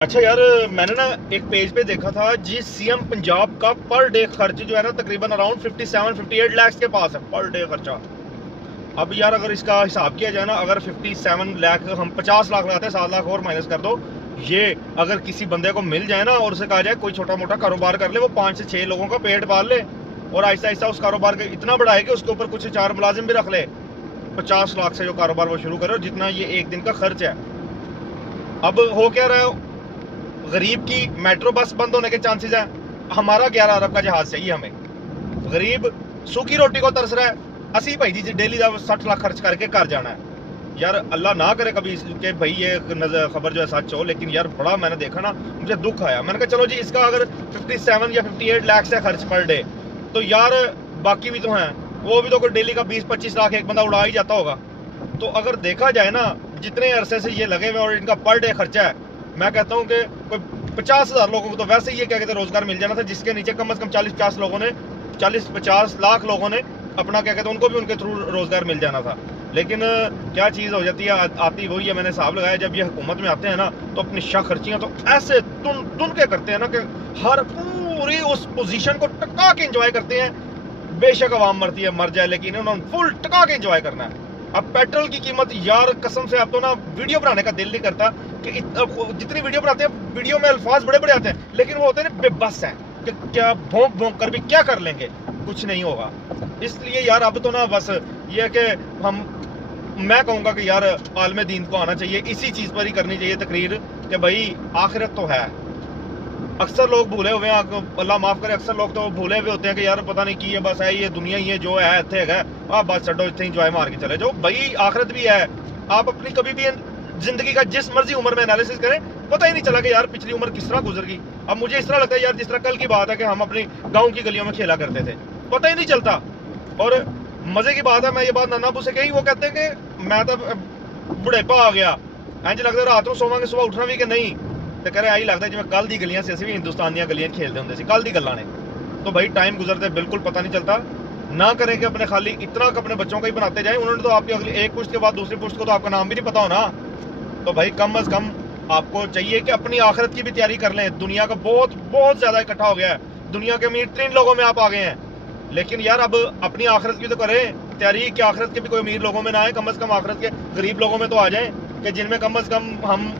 अच्छा यार, मैंने ना एक पेज पे देखा था जी, सीएम पंजाब का पर डे खर्च जो है ना तकरीबन अराउंड 57-58 लाख के पास है पर डे खर्चा। अब यार अगर इसका हिसाब किया जाए ना, अगर 57 लाख हम 50 लाख लगाते हैं, 7 लाख और माइनस कर दो, ये अगर किसी बंदे को मिल जाए ना और उसे कहा जाए कोई छोटा मोटा कारोबार कर ले, वो 5 से 6 लोगों का पेट पाल ले और आहिस्ता आहिस्ता उस कारोबार के इतना बढ़ाए कि उसके ऊपर कुछ 4 मुलाजिम भी रख ले, 50 लाख से जो कारोबार वो शुरू करे और जितना ये एक दिन का खर्च है। अब हो क्या रहा है, गरीब की मेट्रो बस बंद होने के चांसेस हैं। हमारा 11 अरब का जहाज चाहिए हमें। गरीब सूखी रोटी को तरस रहा है। असी भाई जी डेली का 60 लाख खर्च करके कर जाना है। यार अल्लाह ना करे कभी कि भाई ये खबर जो है सच हो, लेकिन यार बड़ा मैंने देखा ना, मुझे दुख आया। मैंने कहा चलो जी, इसका अगर 57 या 58 लाख से खर्च पर डे, तो यार बाकी भी तो हैं, वो भी तो कोई डेली का 20-25 लाख एक बंदा उड़ा ही जाता होगा। तो अगर देखा जाए ना, जितने अरसे से ये लगे हुए और इनका पर डे खर्चा है, मैं कहता हूँ कि कोई 50,000 लोगों को तो वैसे ही ये क्या कहते हैं रोजगार मिल जाना था, जिसके नीचे कम से कम 40-50 लोगों ने, 40-50 लाख लोगों ने अपना क्या कहते हैं उनको भी उनके थ्रू रोजगार मिल जाना था। लेकिन क्या चीज़ हो जाती है, आती वही है। मैंने हिसाब लगाया, जब ये हुकूमत में आते हैं ना तो अपनी शाह खर्चियाँ तो ऐसे तुन के करते हैं ना कि हर पूरी उस पोजीशन को टका के एंजॉय करते हैं। बेशक आवाम मरती है मर जाए, लेकिन उन्होंने फुल टका के एंजॉय करना है। अब पेट्रोल की कीमत, यार कसम से अब तो ना वीडियो बनाने का दिल नहीं करता कि जितनी वीडियो बनाते हैं, वीडियो में अल्फाज बड़े बड़े आते हैं, लेकिन वो होते हैं बेबस हैं कि क्या भोंक भोंक कर भी क्या कर लेंगे, कुछ नहीं होगा। इसलिए यार अब तो ना बस ये है कि मैं कहूँगा कि यार आलम दीन को आना चाहिए, इसी चीज़ पर ही करनी चाहिए तकरीर कि भाई आखिरत तो है। अक्सर लोग भूले हुए हैं, अल्लाह माफ करे, अक्सर लोग तो भूले हुए होते हैं कि यार पता नहीं की है, बस है ये दुनिया ही है, जो है इतने है आप बस छो इतने इंजॉय मार के चले जाओ। भाई आखिरत भी है। आप अपनी कभी भी जिंदगी का जिस मर्जी उम्र में एनालिसिस करें, पता ही नहीं चला कि यार पिछली उम्र किस तरह गुजर गई। अब मुझे इस तरह लगता है यार, जिस तरह कल की बात है कि हम अपनी गाँव की गलियों में खेला करते थे, पता ही नहीं चलता। और मजे की बात है, मैं ये बात नाना अबू से कही, वो कहते हैं कि मैं तो बुढ़ेपा आ गया, इंज लगता रात को सोवांगे सुबह उठना भी कि नहीं, तो कह रहे आई लगता जिवें कल दी गलियां से, भी हिंदुस्तान दी गलियां खेलते होंगे कल दी गल्लां ने। तो भाई टाइम गुजरते बिल्कुल पता नहीं चलता। ना करें कि अपने खाली इतना अपने बच्चों का ही बनाते जाएं। उन्होंने तो आपकी अगली एक पुश्त के बाद दूसरी पुश्त को तो आपका नाम भी नहीं पता हो ना। तो भाई कम अज कम आपको चाहिए कि अपनी आखिरत की भी तैयारी कर लें। दुनिया का बहुत बहुत ज्यादा इकट्ठा हो गया है, दुनिया के अमीर 3 लोगों में आप आ गए हैं, लेकिन यार अब अपनी आखिरत की तो करें तैयारी कि आखिरत के भी कोई अमीर लोगों में ना आए, कम से कम आखिरत के गरीब लोगों में तो आ जाएं, कि जिनमें कम से कम हम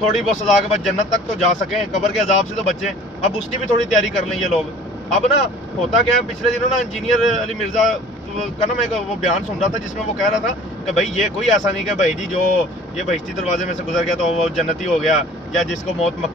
थोड़ी बहुत सजा के बाद जन्नत तक तो जा सकें, कब्र के अजाब से तो बचें। अब उसकी भी थोड़ी तैयारी कर लें ये लोग। अब ना होता क्या है, पिछले दिनों ना इंजीनियर अली मिर्जा का ना मैं वो बयान सुन रहा था, जिसमें वो कह रहा था कि भाई ये कोई ऐसा नहीं कि भाई जी जो ये बहिश्ती दरवाजे में से गुजर गया तो वो जन्नती हो गया, या जिसको मौत